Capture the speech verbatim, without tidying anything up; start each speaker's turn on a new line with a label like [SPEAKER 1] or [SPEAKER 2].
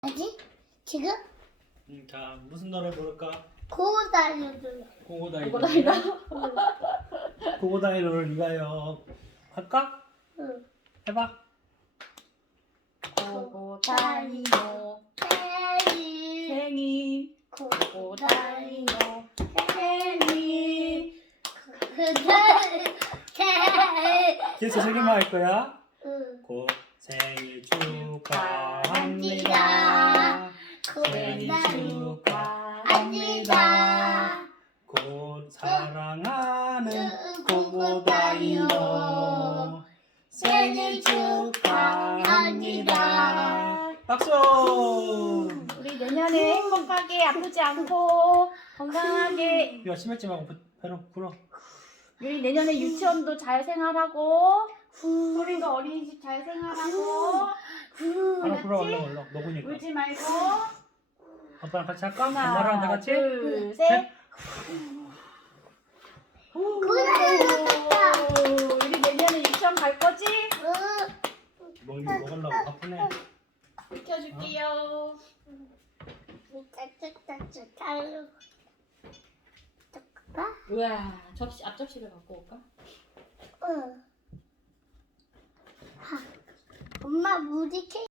[SPEAKER 1] 아지? 지금?
[SPEAKER 2] 음, 자, 무슨 노래 부를까?
[SPEAKER 1] 고다이도.
[SPEAKER 2] 고고다이.
[SPEAKER 3] 고고다이다?
[SPEAKER 2] 고고다이를 위하여 할까?
[SPEAKER 1] 응.
[SPEAKER 2] 해봐.
[SPEAKER 3] 고고다이노
[SPEAKER 1] 생일.
[SPEAKER 3] 생일
[SPEAKER 1] 고다이노
[SPEAKER 3] 고고다이노
[SPEAKER 1] 생일. 고다이 생일.
[SPEAKER 2] 계속 세 개만 할 거야.
[SPEAKER 1] 응.
[SPEAKER 2] 고 생일 축하합니다. 생일 축하합니다. 곧 사랑하는 고고다이노 생일 축하합니다. 박수!
[SPEAKER 3] 우리 내년에 행복하게 아프지 않고 건강하게
[SPEAKER 2] 야, 심했지 말고 배로 불어.
[SPEAKER 3] 우리 내년에 유치원도 잘 생활하고 소리도 어린이집 잘 생활하고
[SPEAKER 2] 바로 불어,
[SPEAKER 3] 알았지?
[SPEAKER 2] 얼른 얼른 녹으니까.
[SPEAKER 3] 울지 말고
[SPEAKER 2] 아빠랑 같이 할까? 엄마랑 다
[SPEAKER 3] 하나
[SPEAKER 2] 같이?
[SPEAKER 3] 둘셋 우리 내년에 유치원 갈 거지?
[SPEAKER 2] 뭐 이거 먹으려고 바쁘네.
[SPEAKER 3] 비켜줄게요.
[SPEAKER 1] 짜짜짜짜 달로. 봐?
[SPEAKER 3] 우와 접시 앞접시를 갖고 올까?
[SPEAKER 1] 응. 엄마 무지 케이크.